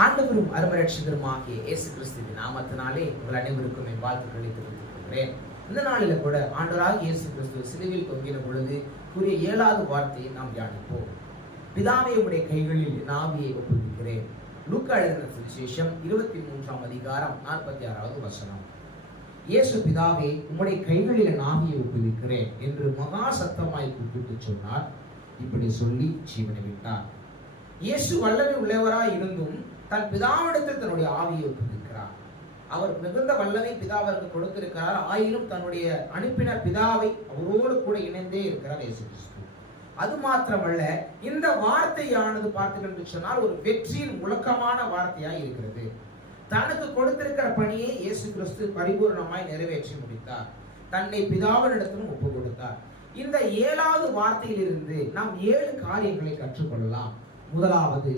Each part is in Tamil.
ஆண்டவரும் அருமரட்சகருமாகிய இயேசு கிறிஸ்துவின் நாமத்தினாலே உங்கள் அனைவருக்கும் என் வாழ்த்துக்களை தெரிவித்துக் கொள்கிறேன். இந்த நாளில கூட ஆண்டவராக இயேசு கிறிஸ்து சிலுவில் தொங்கின பொழுது கூறிய ஏழாவது வார்த்தையை நாம் தியானிப்போம். பிதாவை உடைய கைகளில் நாவியை ஒப்புவிக்கிறேன். லூக்கா எழுதின சுவிசேஷம் இருபத்தி மூன்றாம் அதிகாரம் நாற்பத்தி ஆறாவது வசனம். இயேசு பிதாவே உம்முடைய கைகளில் நாவியை ஒப்புவிக்கிறேன் என்று மகா சத்தமாய் கூப்பிட்டு சொன்னார். இப்படி சொல்லி ஜீவனை விட்டார். இயேசு வல்லமை உள்ளவராய் இருந்தும் தன் பிதாவிடத்தில் தன்னுடைய ஆவியை ஒப்புவிக்கிறார். அவர் மிகுந்த வல்லமை பிதாவிற்கு கொடுத்திருக்கிறார். ஆயினும் தன்னுடைய அனுப்பின பிதாவை அவரோடு கூட இணைந்தே இருக்கிறார் இயேசு கிறிஸ்து. அது மாத்திரமல்ல இந்த வார்த்தையானது பார்த்தீர்கள் சொன்னால் ஒரு வெற்றியின் முழக்கமான வார்த்தையாய் இருக்கிறது. தனக்கு கொடுத்திருக்கிற பணியை இயேசு கிறிஸ்து பரிபூர்ணமாய் நிறைவேற்றி முடித்தார். தன்னை பிதாவினிடத்திலும் ஒப்பு கொடுத்தார் இந்த ஏழாவது வார்த்தையிலிருந்து நாம் ஏழு காரியங்களை கற்றுக்கொள்ளலாம். முதலாவது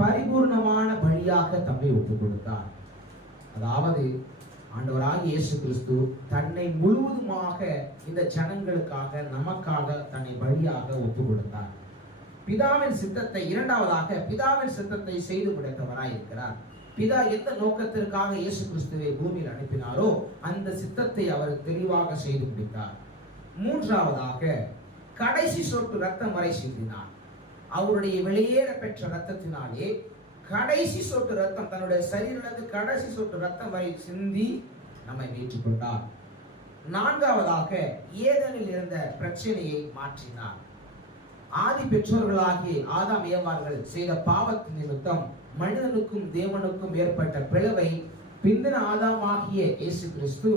பரிபூர்ணமான பலியாக தம்மை ஒப்புக் கொடுத்தார் அதாவது ஆண்டவராக இயேசு கிறிஸ்து தன்னை முழுவதுமாக இந்த ஜனங்களுக்காக நமக்காக தன்னை பலியாக ஒப்புக் கொடுத்தார் பிதாவின் சித்தத்தை இரண்டாவதாக பிதாவின் சித்தத்தை செய்து முடித்தவராய் இருக்கிறார் பிதா எந்த நோக்கத்திற்காக இயேசு கிறிஸ்துவை பூமியில் அனுப்பினாரோ அந்த சித்தத்தை அவர் தெளிவாக செய்து முடித்தார். மூன்றாவதாக கடைசி சொட்டு ரத்தம் வரை சிந்தினார். அவருடைய வெளியேற பெற்ற ரத்தத்தினாலே கடைசி சொட்டு ரத்தம் தன்னுடைய சரீரிலிருந்து கடைசி சொட்டு ரத்தம் வரை சிந்தி நம்மை மீட்டுக் கொண்டார் நான்காவதாக ஏதனில் இருந்த பிரச்சனையை மாற்றினார். ஆதி பெற்றோர்களாகிய ஆதாம் ஏவார்கள் செய்த பாவத்தின் நிமித்தம் மனிதனுக்கும் தேவனுக்கும் ஏற்பட்ட பிளவை பிந்தின ஆதாமாகிய இயேசு கிறிஸ்து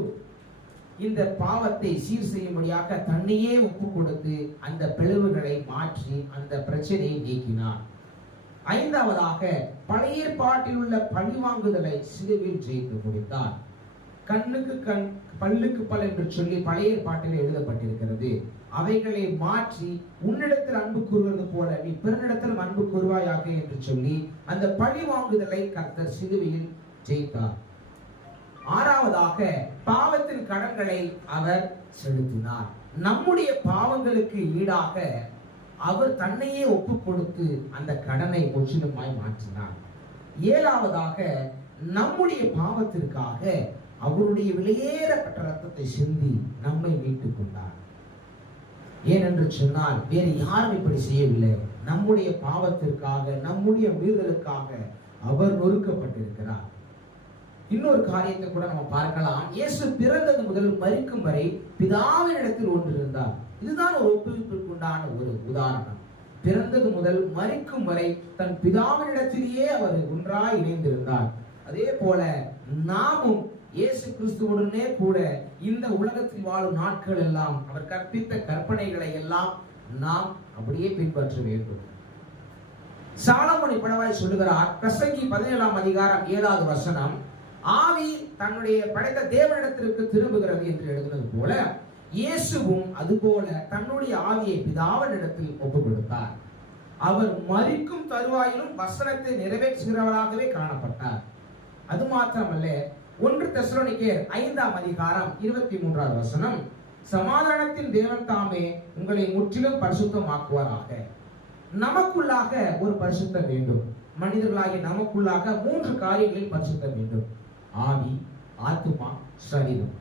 இந்த பாவத்தை சீர் செய்யும்படியாக தன்னையே ஒப்பு கொடுத்து அந்த பிளவுகளை மாற்றி அந்த பிரச்சனையை நீக்கினார். ஐந்தாவதாக பழைய பாட்டில் உள்ள பழிவாங்குதலை சிலுவில் ஜெயித்து முடித்தார். கண்ணுக்கு கண் பல்லுக்கு பல் என்று சொல்லி பழைய பாட்டில் எழுதப்பட்டிருக்கிறது. அவைகளை மாற்றி உன்னிடத்தில் அன்பு கூறுவது போல நீ பிறனிடத்தில் அன்பு கூறுவாயாக என்று சொல்லி அந்த பழி வாங்குதலை கர்த்தர் சிலுவையில் ஜெயித்தார். ஆறாவதாக பாவத்தின் கடன்களை அவர் செலுத்தினார். நம்முடைய பாவங்களுக்கு ஈடாக அவர் தன்னையே ஒப்பு கொடுத்து அந்த கடனை முற்றிலுமாய் மாற்றினார். ஏழாவதாக நம்முடைய பாவத்திற்காக அவருடைய வெளியேறப்பட்ட ரத்தத்தை சிந்தி நம்மை மீட்டுக் கொண்டார். ஏனென்று சொன்னால் வேறு யாரும் இப்படி செய்யவில்லை. நம்முடைய பாவத்திற்காக நம்முடைய மீறுதலுக்காக அவர் நொறுக்கப்பட்டிருக்கிறார். இன்னொரு காரியத்தை கூட நம்ம பார்க்கலாம். இயேசு பிறந்தது முதல் மறிக்கும் வரை பிதாவின் இடத்தில் ஒன்று இருந்தார் இதுதான் ஒரு ஒப்புவிப்பிற்குண்டான ஒரு உதாரணம். பிறந்தது முதல் மறிக்கும் வரை தன் பிதாவினிடத்திலேயே அவர் ஒன்றாய் இணைந்திருந்தார். அதே போல நாமும் இயேசு கிறிஸ்துவுடனே கூட இந்த உலகத்தில் வாழும் நாட்கள் எல்லாம் அவர் கற்பித்த கற்பனைகளை எல்லாம் நாம் அப்படியே பின்பற்ற வேண்டும். சாலமணி படவாய் சொல்லுகிறார் பிரசங்கி பதினேழாம் அதிகாரம் ஏழாவது வசனம் ஆவி தன்னுடைய படைத்த தேவனிடத்திற்கு திரும்புகிறது என்று எழுதுனது போல இயேசுவும் அதுபோல தன்னுடைய ஆவியை பிதாவனிடத்தில் ஒப்பு கொடுத்தார் அவர் மறிக்கும் தருவாயிலும் வசனத்தை நிறைவேற்றுகிறவராகவே காணப்பட்டார். அது மாத்திரமல்ல ஒன்று தெசலோனிக்கேர் ஐந்தாம் அதிகாரம் இருபத்தி மூன்றாவது வசனம் சமாதானத்தின் தேவன் தாமே உங்களை முற்றிலும் பரிசுத்தமாக்குவாராக. நமக்குள்ளாக ஒரு பரிசுத்தம் வேண்டும். மனிதர்களாகிய நமக்குள்ளாக மூன்று காரியங்களில் பரிசுத்தம் வேண்டும். ஆவி ஆத்துமா சரீரம்.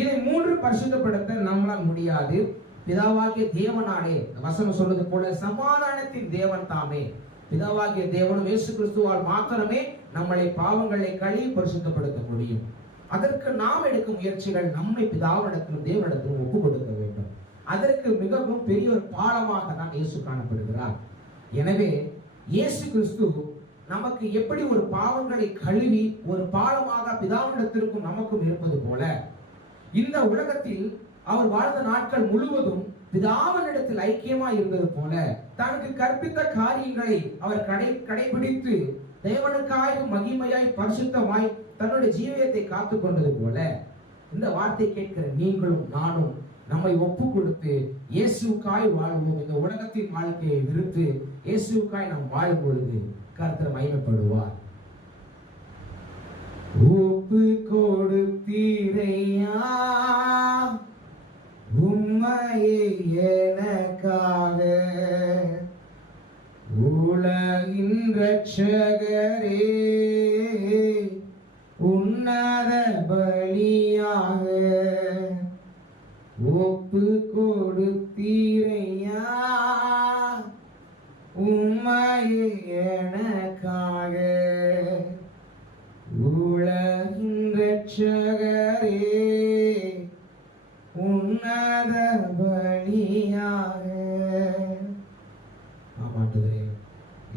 இதை மூன்று பரிசுத்தப்படுத்த நம்மளால் முடியாது. பிதாவாகிய தேவனாலே வசனம் சொல்வது போல சமாதானத்தின் தேவன் தாமே. பிதாவாகிய தேவனும் இயேசு கிறிஸ்துவால் மாத்திரமே நம்மளை பாவங்களை கழுவி பரிசுத்தப்படுத்த முடியும். அதற்கு நாம் எடுக்கும் முயற்சிகள் நம்மை பிதாவிடத்திலும் தேவனிடத்திலும் ஒப்பு கொடுக்க வேண்டும். அதற்கு மிகவும் பெரிய ஒரு பாலமாக தான் இயேசு காணப்படுகிறார். எனவே இயேசு கிறிஸ்து நமக்கு எப்படி ஒரு பாவங்களை கழுவி ஒரு பாலமாக பிதாவிடத்திற்கும் நமக்கும் இருப்பது போல இந்த உலகத்தில் அவர் வாழ்ந்த நாட்கள் முழுவதும் பிதாவனிடத்தில் ஐக்கியமா இருந்தது போல தனக்கு கற்பித்த காரியங்களை அவர் கடை கடைபிடித்து தேவனுக்காய் மகிமையாய் பரிசுத்தமாய் தன்னுடைய ஜீவியத்தை காத்து கொண்டது போல இந்த வார்த்தை கேட்கிற நீங்களும் நானும் நம்மை ஒப்பு கொடுத்து இயேசுக்காய் வாழ்வோம். இந்த உலகத்தின் வாழ்க்கையை விருத்து இயேசுக்காய் நாம் வாழும் பொழுது கருத்தர் மகிமைப்படுவார். ஒப்பு கொடுத்தீரையா உண்மையை எனக்காக. உலகின் ரட்சகரே உன்னத பலியாக. ஒப்பு கொடுத்தீ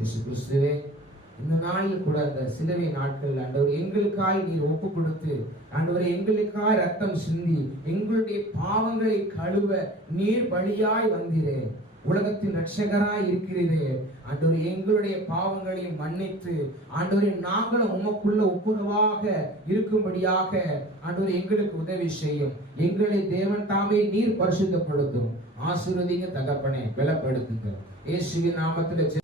இயேசு கிறிஸ்துவே இந்த நாளில் கூட அந்த சிலுவை நாட்கள் ஆண்டவர் எங்களுக்காய் நீர் ஒப்பு கொடுத்து ஆண்டவரே எங்களுக்காய் ரத்தம் சிந்தி எங்களுடைய பாவங்களை கழுவ நீர் வழியாய் வந்தீரே. உலகத்தின் ரட்சகராய் இருக்கிறீரே. அன்றொரு எங்களுடைய பாவங்களையும் மன்னித்து ஆண்டவரே நாங்களும் உமக்குள்ள ஒப்புரவாக இருக்கும்படியாக அன்றொரு எங்களுக்கு உதவி செய்யும். எங்களை தேவன் தாமே நீர் பரிசுத்தப்படுத்தும். ஆசீர்வதிங்க தகப்பனே பலப்படுத்துங்க. இயேசுவின் நாமத்தில்